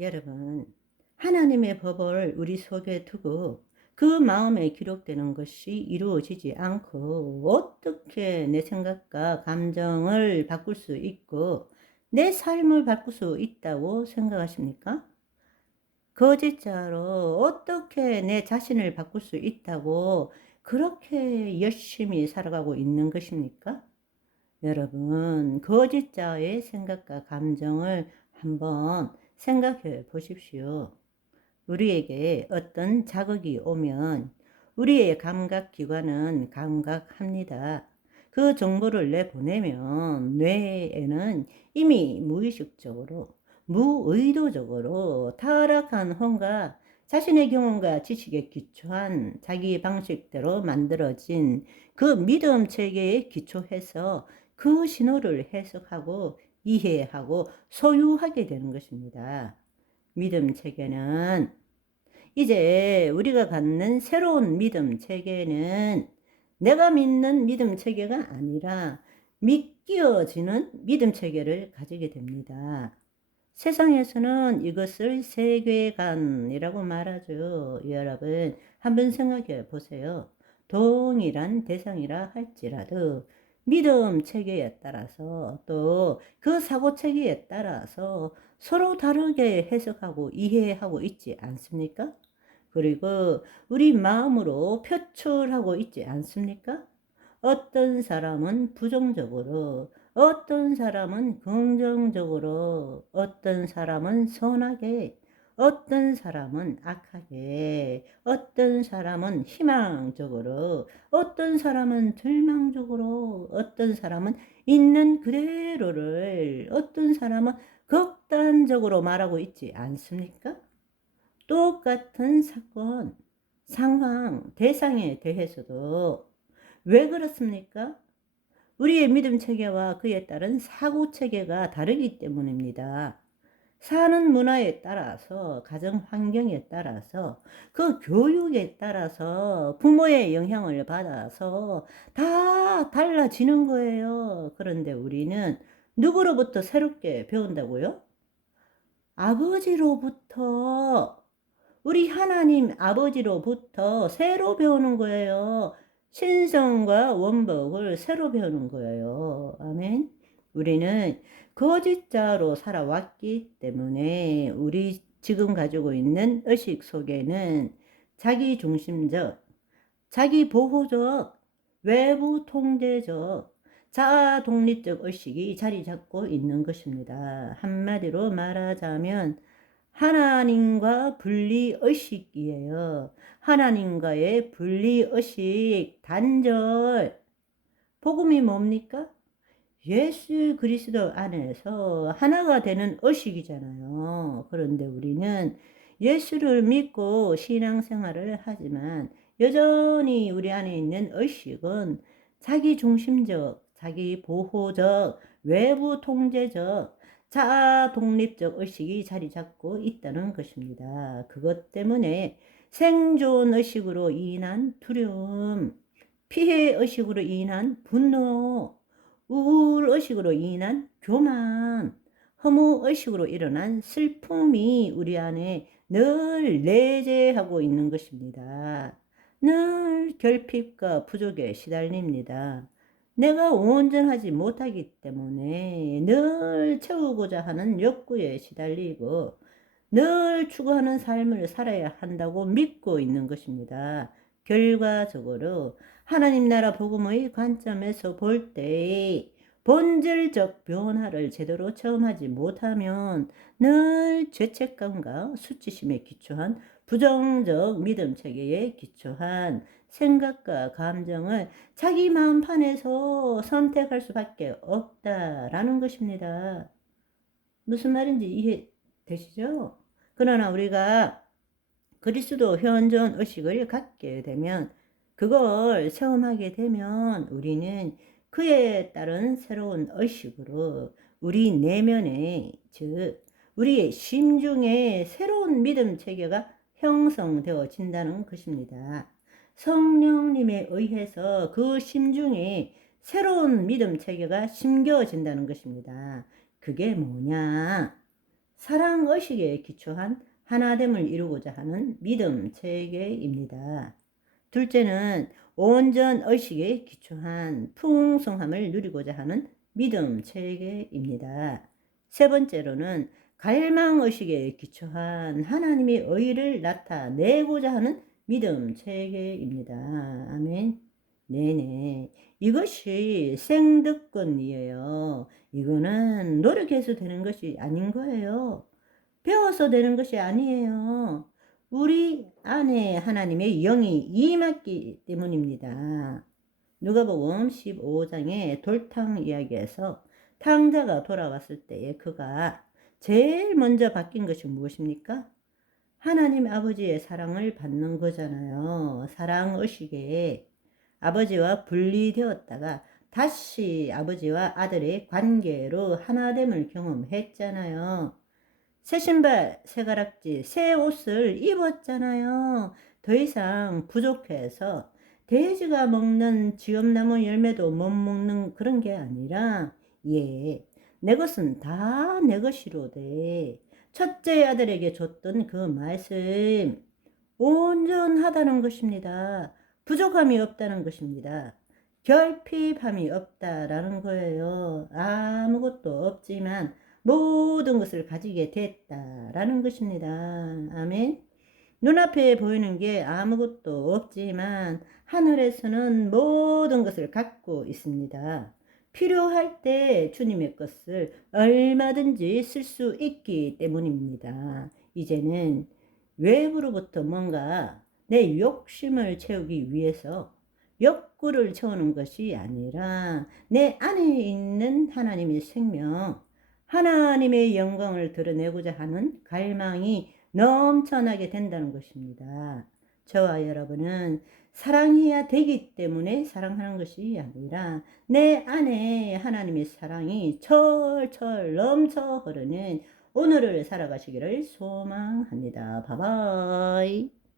여러분, 하나님의 법을 우리 속에 두고 그 마음에 기록되는 것이 이루어지지 않고 어떻게 내 생각과 감정을 바꿀 수 있고 내 삶을 바꿀 수 있다고 생각하십니까? 거짓자로 어떻게 내 자신을 바꿀 수 있다고 그렇게 열심히 살아가고 있는 것입니까? 여러분, 거짓자의 생각과 감정을 한번 생각해 보십시오. 우리에게 어떤 자극이 오면 우리의 감각기관은 감각합니다. 그 정보를 내보내면 뇌에는 이미 무의식적으로, 무의도적으로 타락한 혼과 자신의 경험과 지식에 기초한 자기 방식대로 만들어진 그 믿음 체계에 기초해서 그 신호를 해석하고 이해하고 소유하게 되는 것입니다. 믿음 체계는 이제 우리가 갖는 새로운 믿음 체계는 내가 믿는 믿음 체계가 아니라 믿겨지는 믿음 체계를 가지게 됩니다. 세상에서는 이것을 세계관이라고 말하죠. 여러분, 한번 생각해 보세요. 동일한 대상이라 할지라도 믿음 체계에 따라서 또 그 사고 체계에 따라서 서로 다르게 해석하고 이해하고 있지 않습니까? 그리고 우리 마음으로 표출하고 있지 않습니까? 어떤 사람은 부정적으로, 어떤 사람은 긍정적으로, 어떤 사람은 선하게, 어떤 사람은 악하게, 어떤 사람은 희망적으로, 어떤 사람은 절망적으로, 어떤 사람은 있는 그대로를, 어떤 사람은 극단적으로 말하고 있지 않습니까? 똑같은 사건, 상황, 대상에 대해서도 왜 그렇습니까? 우리의 믿음 체계와 그에 따른 사고 체계가 다르기 때문입니다. 사는 문화에 따라서, 가정 환경에 따라서, 그 교육에 따라서, 부모의 영향을 받아서 다 달라지는 거예요. 그런데 우리는 누구로부터 새롭게 배운다고요? 아버지로부터, 우리 하나님 아버지로부터 새로 배우는 거예요. 신성과 원복을 새로 배우는 거예요. 아멘. 우리는 거짓자로 살아왔기 때문에 우리 지금 가지고 있는 의식 속에는 자기 중심적, 자기 보호적, 외부 통제적, 자아 독립적 의식이 자리 잡고 있는 것입니다. 한마디로 말하자면 하나님과 분리의식이에요. 하나님과의 분리의식, 단절. 복음이 뭡니까? 예수 그리스도 안에서 하나가 되는 의식이잖아요. 그런데 우리는 예수를 믿고 신앙생활을 하지만 여전히 우리 안에 있는 의식은 자기 중심적, 자기 보호적, 외부 통제적, 자아 독립적 의식이 자리 잡고 있다는 것입니다. 그것 때문에 생존 의식으로 인한 두려움, 피해 의식으로 인한 분노, 우울의식으로 인한 교만, 허무의식으로 일어난 슬픔이 우리 안에 늘 내재하고 있는 것입니다. 늘 결핍과 부족에 시달립니다. 내가 온전하지 못하기 때문에 늘 채우고자 하는 욕구에 시달리고 늘 추구하는 삶을 살아야 한다고 믿고 있는 것입니다. 결과적으로 하나님 나라 복음의 관점에서 볼 때 본질적 변화를 제대로 체험하지 못하면 늘 죄책감과 수치심에 기초한 부정적 믿음 체계에 기초한 생각과 감정을 자기 마음판에서 선택할 수밖에 없다라는 것입니다. 무슨 말인지 이해되시죠? 그러나 우리가 그리스도 현존 의식을 갖게 되면, 그걸 체험하게 되면 우리는 그에 따른 새로운 의식으로 우리 내면에, 즉 우리의 심중에 새로운 믿음 체계가 형성되어진다는 것입니다. 성령님에 의해서 그 심중에 새로운 믿음 체계가 심겨진다는 것입니다. 그게 뭐냐? 사랑의식에 기초한 하나됨을 이루고자 하는 믿음 체계입니다. 둘째는 온전의식에 기초한 풍성함을 누리고자 하는 믿음 체계입니다. 세 번째로는 갈망의식에 기초한 하나님의 의를 나타내고자 하는 믿음 체계입니다. 아멘. 네네. 이것이 생득권이에요. 이거는 노력해서 되는 것이 아닌 거예요. 배워서 되는 것이 아니에요. 우리 안에 하나님의 영이 임했기 때문입니다. 누가복음 15장의 돌탕 이야기에서 탕자가 돌아왔을 때에 그가 제일 먼저 바뀐 것이 무엇입니까? 하나님 아버지의 사랑을 받는 거잖아요. 사랑의식에 아버지와 분리되었다가 다시 아버지와 아들의 관계로 하나됨을 경험했잖아요. 새 신발, 새 가락지, 새 옷을 입었잖아요. 더 이상 부족해서 돼지가 먹는 지엄나무 열매도 못 먹는 그런 게 아니라, 예, 내 것은 다 내 것이로되 첫째 아들에게 줬던 그 말씀 온전하다는 것입니다. 부족함이 없다는 것입니다. 결핍함이 없다라는 거예요. 아무것도 없지만 모든 것을 가지게 됐다라는 것입니다. 아멘. 눈앞에 보이는 게 아무것도 없지만 하늘에서는 모든 것을 갖고 있습니다. 필요할 때 주님의 것을 얼마든지 쓸 수 있기 때문입니다. 이제는 외부로부터 뭔가 내 욕심을 채우기 위해서 욕구를 채우는 것이 아니라 내 안에 있는 하나님의 생명, 하나님의 영광을 드러내고자 하는 갈망이 넘쳐나게 된다는 것입니다. 저와 여러분은 사랑해야 되기 때문에 사랑하는 것이 아니라 내 안에 하나님의 사랑이 철철 넘쳐 흐르는 오늘을 살아가시기를 소망합니다. 바이바이.